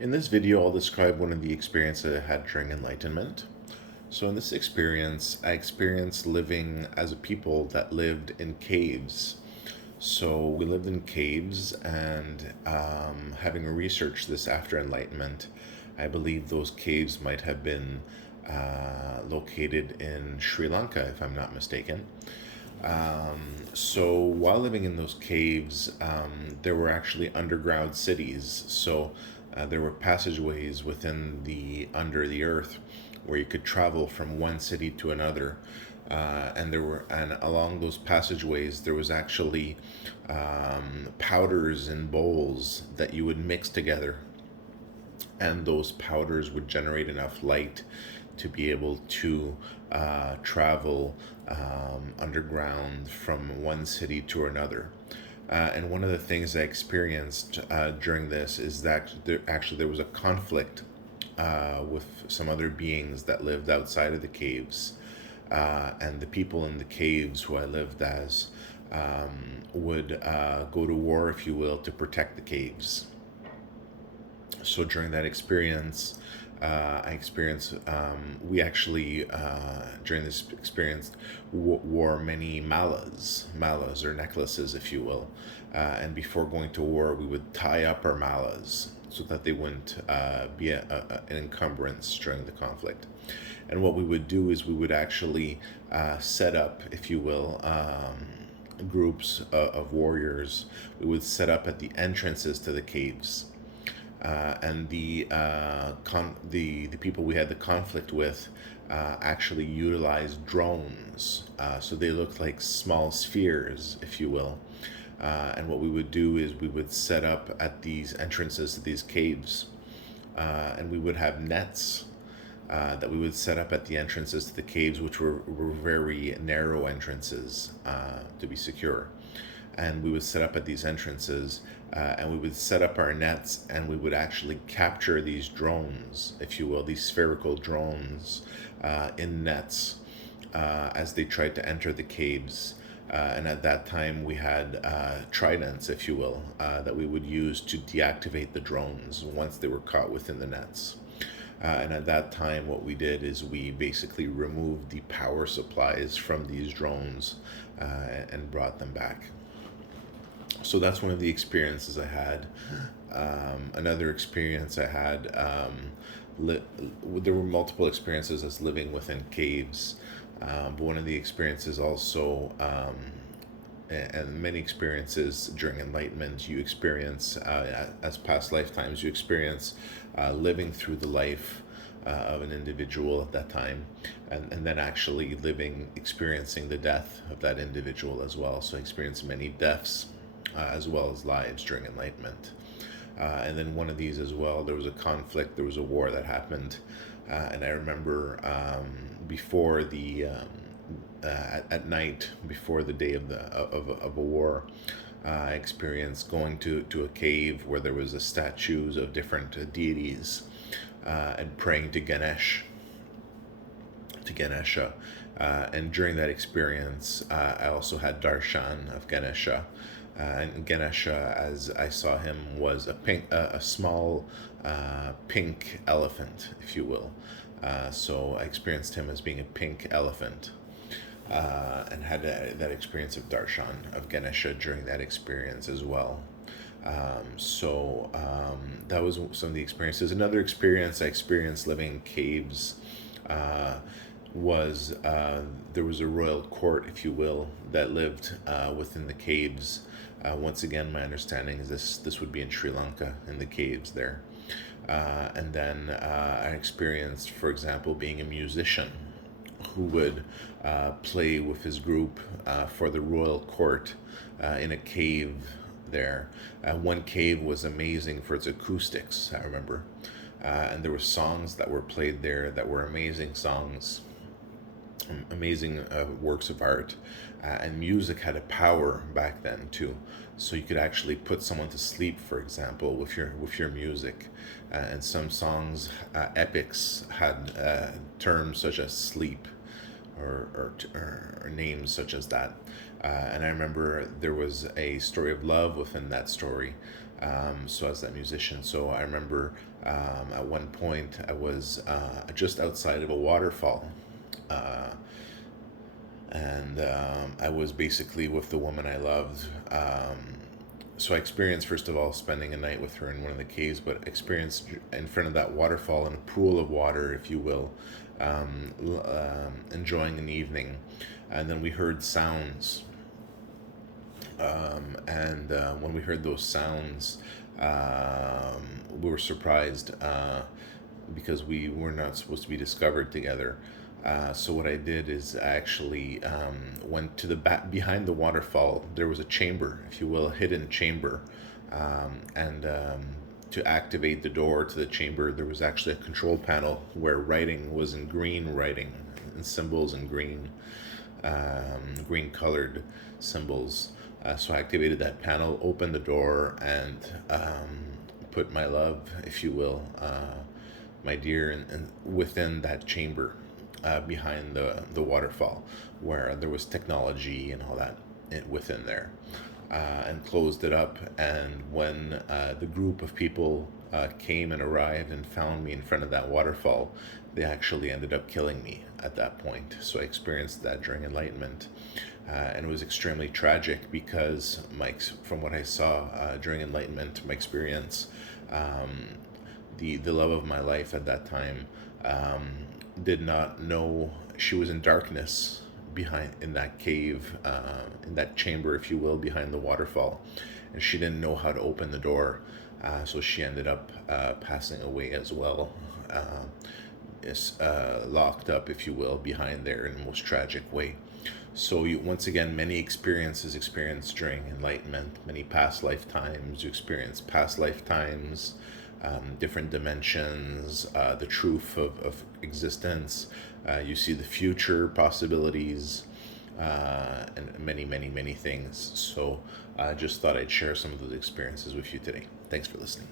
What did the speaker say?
In this video, I'll describe one of the experiences I had during Enlightenment. So, in this experience, I experienced living as a people that lived in caves. So, we lived in caves, and having researched this after Enlightenment, I believe those caves might have been located in Sri Lanka, if I'm not mistaken. So while living in those caves, there were actually underground cities. So there were passageways within the under the earth where you could travel from one city to another. And along those passageways there was actually powders in bowls that you would mix together, and those powders would generate enough light to be able to travel underground from one city to another. And one of the things I experienced during this is that there was a conflict with some other beings that lived outside of the caves. And the people in the caves who I lived as would go to war, if you will, to protect the caves. So during that experience, I experienced, we actually, during this experience, wore many malas or necklaces, if you will. And before going to war, we would tie up our malas so that they wouldn't be an encumbrance during the conflict. And what we would do is we would actually set up, if you will, groups of warriors. We would set up at the entrances to the caves, and the people we had the conflict with actually utilized drones. So they looked like small spheres, if you will. And what we would do is we would set up at these entrances to these caves, and we would have nets that we would set up at the entrances to the caves, which were very narrow entrances to be secure. And we would set up at these entrances, and we would set up our nets, and we would actually capture these drones, if you will, these spherical drones in nets as they tried to enter the caves. And at that time, we had tridents, if you will, that we would use to deactivate the drones once they were caught within the nets. And at that time, what we did is we basically removed the power supplies from these drones and brought them back. So that's one of the experiences I had. Another experience I had, there were multiple experiences as living within caves, but one of the experiences also, and many experiences during enlightenment, you experience as past lifetimes, you experience living through the life of an individual at that time, and then actually experiencing the death of that individual as well. So I experienced many deaths as well as lives during enlightenment. And then one of these as well, there was a conflict, there was a war that happened, and I remember before at night before the day of a war, I experienced going to a cave where there was a statues of different deities, and praying to Ganesha. And during that experience, I also had darshan of Ganesha. And Ganesha, as I saw him, was a small pink elephant, if you will. So I experienced him as being a pink elephant, and had that experience of darshan of Ganesha during that experience as well. That was some of the experiences. Another experience I experienced living in caves was there was a royal court, if you will, that lived within the caves. Once again, my understanding is this would be in Sri Lanka, in the caves there. And then I experienced, for example, being a musician who would play with his group for the royal court in a cave there. One cave was amazing for its acoustics, I remember. And there were songs that were played there that were amazing songs, amazing works of art, and music had a power back then too. So you could actually put someone to sleep, for example, with your music. And some songs, epics, had terms such as sleep, or names such as that. And I remember there was a story of love within that story. So as that musician, so I remember at one point I was just outside of a waterfall. Uh, and I was basically with the woman I loved. So I experienced, first of all, spending a night with her in one of the caves, but experienced in front of that waterfall in a pool of water, if you will, enjoying an evening. And then we heard sounds. And when we heard those sounds, we were surprised because we were not supposed to be discovered together. So what I did is I actually went to the back behind the waterfall. There was a chamber, if you will, a hidden chamber, and to activate the door to the chamber, there was actually a control panel where writing was in green writing and symbols in green, green colored symbols. So I activated that panel, opened the door, and put my love, if you will, my dear, and within that chamber behind the waterfall, where there was technology and all that within there, and closed it up. And when the group of people came and arrived and found me in front of that waterfall, they actually ended up killing me at that point. So I experienced that during Enlightenment. And it was extremely tragic because, from what I saw during Enlightenment, my experience, the love of my life at that time, did not know she was in darkness behind in that cave, in that chamber, if you will, behind the waterfall, and she didn't know how to open the door, so she ended up passing away as well. Is locked up, if you will, behind there in the most tragic way. So you, once again, many experiences experienced during Enlightenment, many past lifetimes. You experience past lifetimes, different dimensions, the truth of existence. You see the future possibilities, and many, many, many things. So I just thought I'd share some of those experiences with you today. Thanks for listening.